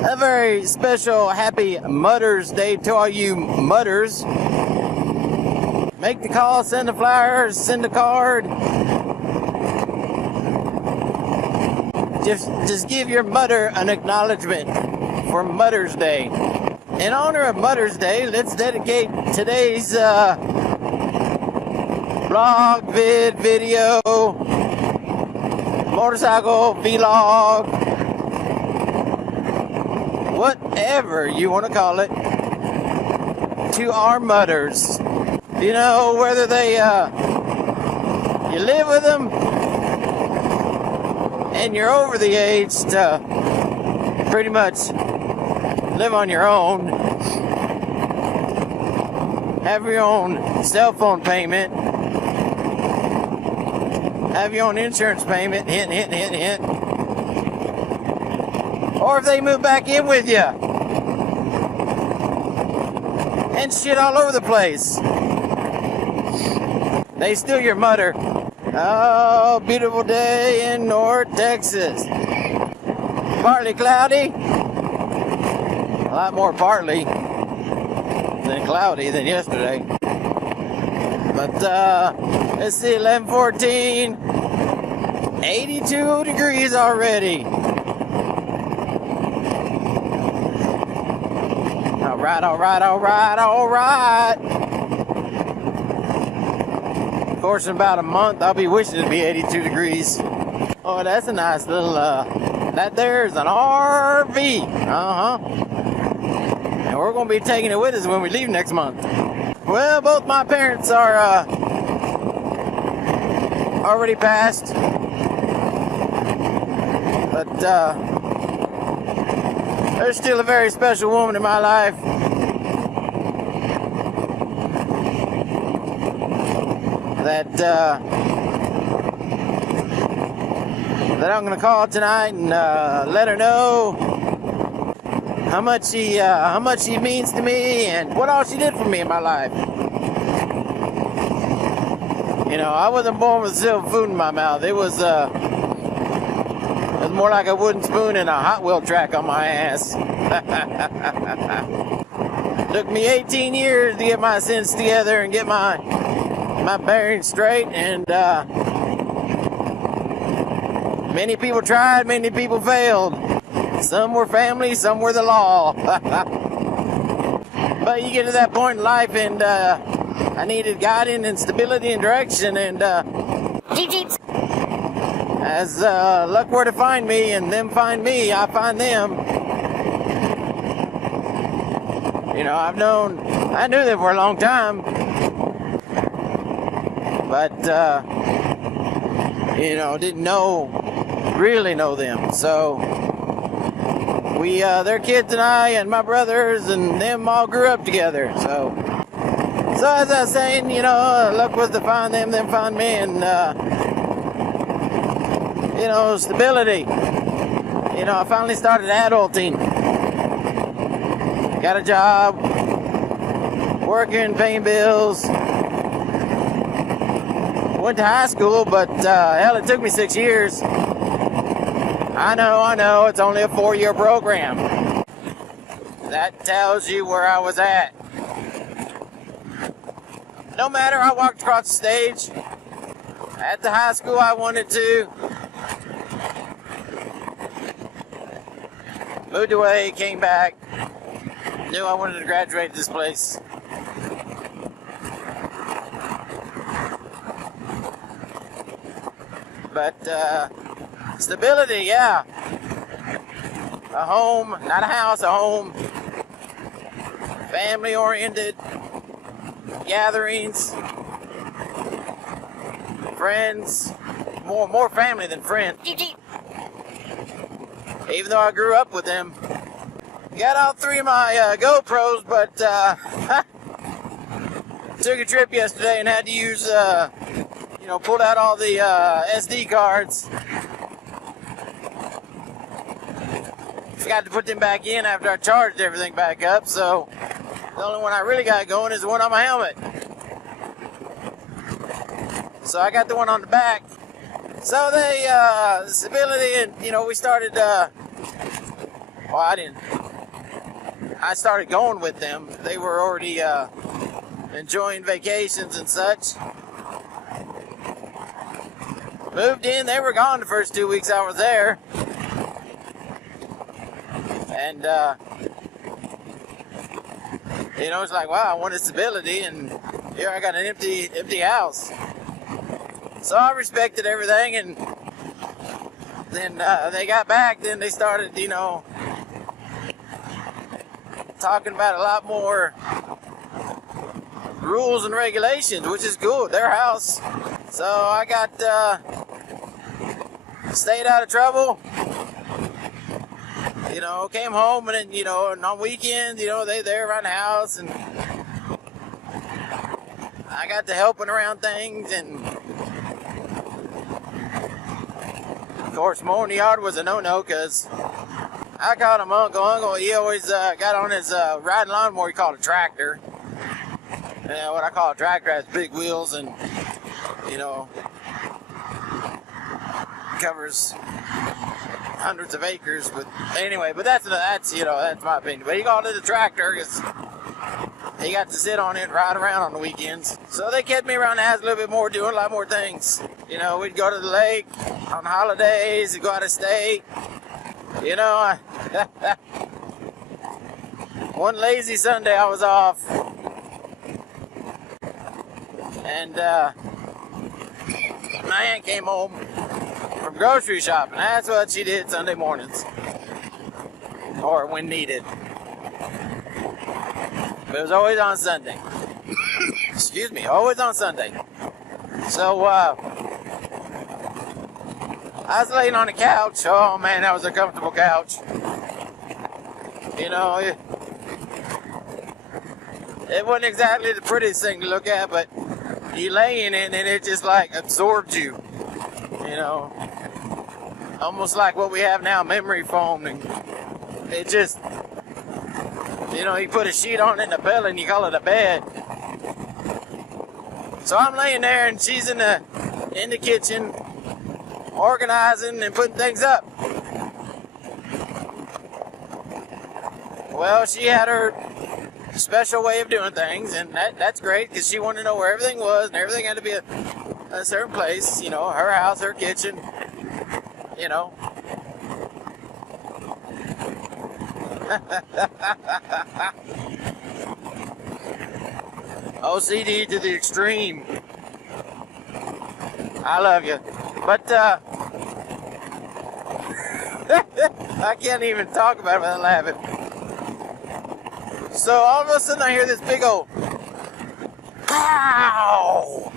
A very special happy Mother's Day to all you mutters. Make the call, send the flyer, send a card. Just give your mother an acknowledgement for Mother's Day. In honor of Mother's Day, let's dedicate today's blog, video, motorcycle, vlog, whatever you want to call it, to our mothers. You know, whether they, you live with them and you're over the age to pretty much live on your own, have your own cell phone payment, have your own insurance payment, hint. Or if they move back in with you and shit all over the place, they still your mother. Oh, beautiful day in North Texas. Partly cloudy. A lot more partly than cloudy than yesterday. But let's see, 11:14, 82 degrees already. All right. Of course, in about a month, I'll be wishing it'd be 82 degrees. Oh, that's a nice little, that there's an RV. And we're going to be taking it with us when we leave next month. Well, both my parents are, already passed. But, there's still a very special woman in my life. That I'm gonna call tonight and let her know how much she means to me and what all she did for me in my life. You know, I wasn't born with silver food in my mouth. It was more like a wooden spoon and a Hot Wheel track on my ass. Took me 18 years to get my sense together and get my bearings straight, and many people tried, many people failed. Some were family, some were the law. But you get to that point in life, and I needed guidance and stability and direction, and as luck were to find me and them find me, I find them. You know, I knew them for a long time. But, you know, didn't really know them. So, their kids and I and my brothers and them all grew up together. So as I was saying, you know, luck was to find them find me, and, you know, stability. You know, I finally started adulting. Got a job, working, paying bills. Went to high school, but hell, it took me 6 years. I know, it's only a 4-year program. That tells you where I was at. No matter, I walked across the stage at the high school I wanted to. Moved away, came back. Knew I wanted to graduate this place. But, stability, yeah. A home, not a house, a home. Family-oriented. Gatherings. Friends. More family than friends. Even though I grew up with them. Got all 3 of my GoPros, but took a trip yesterday and had to use pulled out all the SD cards. Forgot to put them back in after I charged everything back up, so the only one I really got going is the one on my helmet. So I got the one on the back. So they, stability, and, we started well, I didn't. I started going with them. They were already enjoying vacations and such. Moved in, they were gone the first 2 weeks I was there. And, you know, it's like, wow, I wanted stability, and here I got an empty house. So I respected everything, and then they got back, then they started, you know, talking about a lot more rules and regulations, which is cool, their house. So I got, stayed out of trouble, you know, came home, and then, you know, and on weekends, you know, they there around the house, and I got to helping around things, and of course, mowing the yard was a no-no, because I called him Uncle. He always got on his riding lawnmower he called a tractor. And what I call a tractor has big wheels and, you know, covers hundreds of acres. But anyway, but that's you know, that's my opinion. But he called it a tractor because he got to sit on it and ride around on the weekends. So they kept me around the house a little bit more, doing a lot more things. You know, we'd go to the lake on holidays, we'd go out of state. You know, one lazy Sunday I was off, and my aunt came home from grocery shopping. That's what she did Sunday mornings, or when needed. But it was always on Sunday. Excuse me, always on Sunday. So, I was laying on the couch. Oh man, that was a comfortable couch. You know, it wasn't exactly the prettiest thing to look at, but you lay in it and it just like absorbed you. You know, almost like what we have now, memory foam, and it just, you know, you put a sheet on it and a pillow and you call it a bed. So I'm laying there and she's in the kitchen, organizing and putting things up. Well, she had her special way of doing things, and that's great, because she wanted to know where everything was, and everything had to be a certain place, you know, her house, her kitchen, you know. OCD to the extreme. I love you. But, I can't even talk about it without laughing. So all of a sudden I hear this big old pow!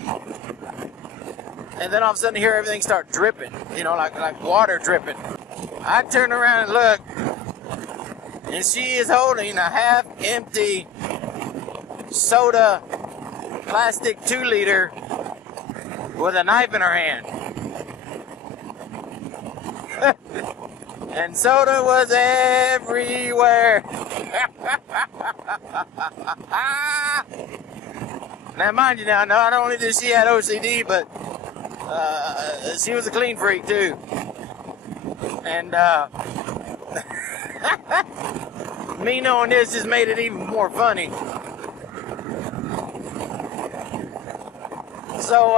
And then all of a sudden I hear everything start dripping, you know, like water dripping. I turn around and look, and she is holding a half-empty soda plastic 2-liter with a knife in her hand. And soda was everywhere. Now, mind you, now, not only did she have OCD, but she was a clean freak too. And me knowing this just made it even more funny. So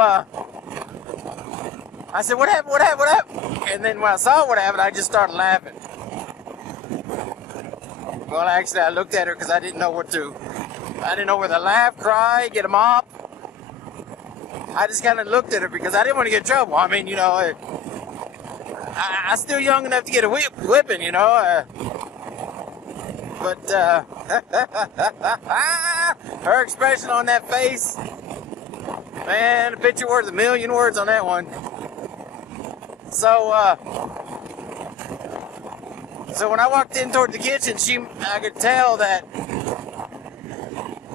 I said, what happened? What happened? What happened? And then when I saw what happened, I just started laughing. Well, actually, I looked at her because I didn't know what to. I didn't know whether to laugh, cry, get a mop. I just kind of looked at her because I didn't want to get in trouble. I mean, you know, I'm still young enough to get a whipping, you know. But her expression on that face, man, a picture worth a million words on that one. So, so when I walked in toward the kitchen, I could tell that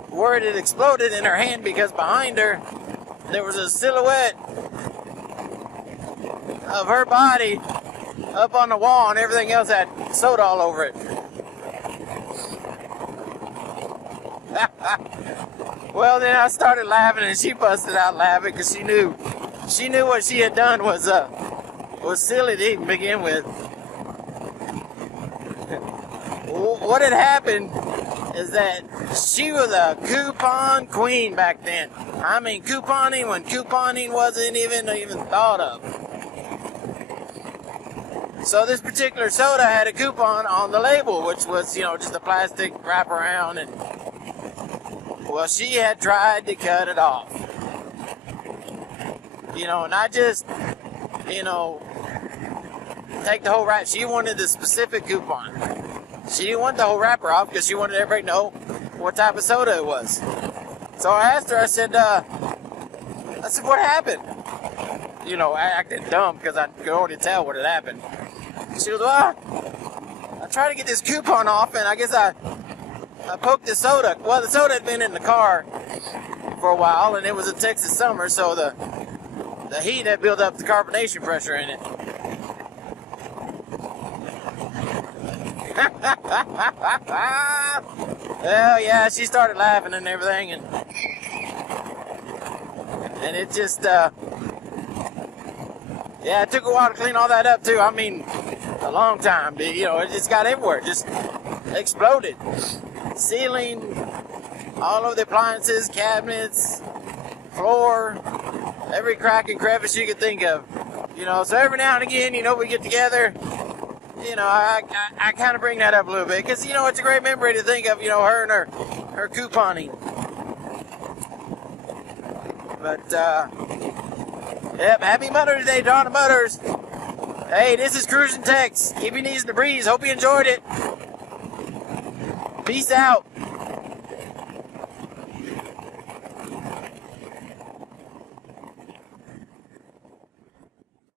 where it had exploded in her hand, because behind her there was a silhouette of her body up on the wall, and everything else had soda all over it. Well, then I started laughing, and she busted out laughing because she knew what she had done was silly to even begin with. what had happened is that she was a coupon queen back then. I mean, couponing when couponing wasn't even thought of. So this particular soda had a coupon on the label, which was, just a plastic wraparound, and well, she had tried to cut it off. Not just, take the whole wrap. She wanted the specific coupon. She didn't want the whole wrapper off because she wanted everybody to know what type of soda it was. So I asked her, I said, what happened? I acted dumb because I could already tell what had happened. She goes, well, I tried to get this coupon off, and I guess I poked the soda. Well, the soda had been in the car for a while, and it was a Texas summer, so the heat had built up the carbonation pressure in it. Well, yeah, she started laughing and everything, and it just, it took a while to clean all that up, too. I mean, a long time. It just got everywhere. It just exploded. Ceiling, all over the appliances, cabinets, floor, every crack and crevice you could think of. So every now and again, we get together. I kind of bring that up a little bit because, it's a great memory to think of, her and her couponing. But, yep, happy Mother's Day, Donna Butters. Hey, this is Cruising Tex. Keep your knees in the breeze. Hope you enjoyed it. Peace out.